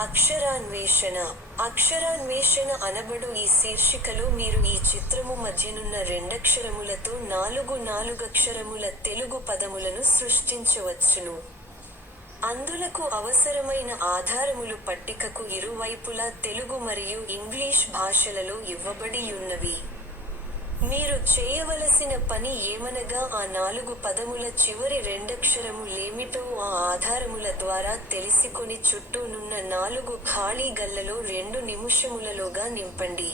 అక్షరాన్వేషణ. అక్షరాన్వేషణ అనబడు ఈ శీర్షికలో మీరు ఈ చిత్రము మధ్యనున్న రెండక్షరములతో నాలుగక్షరముల తెలుగు పదములను సృష్టించవచ్చును. అందులకు అవసరమైన ఆధారములు పట్టికకు ఇరువైపులా తెలుగు మరియు ఇంగ్లీష్ భాషలలో ఇవ్వబడి యున్నవి. మీరు చేయవలసిన పని ఏమనగా ఆ 4 పదముల చివరి రెండక్షరము లేమిటో ఆ ఆధారముల ద్వారా తెలిసికొని చుట్టూనున్న 4 ఖాళీ గల్లలో 2 నిముషములలోగా నింపండి.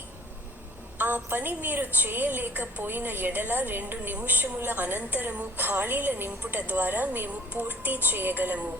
ఆ పని మీరు చేయలేకపోయిన ఎడల 2 నిముషముల అనంతరము ఖాళీల నింపుట ద్వారా మేము పూర్తి చేయగలము.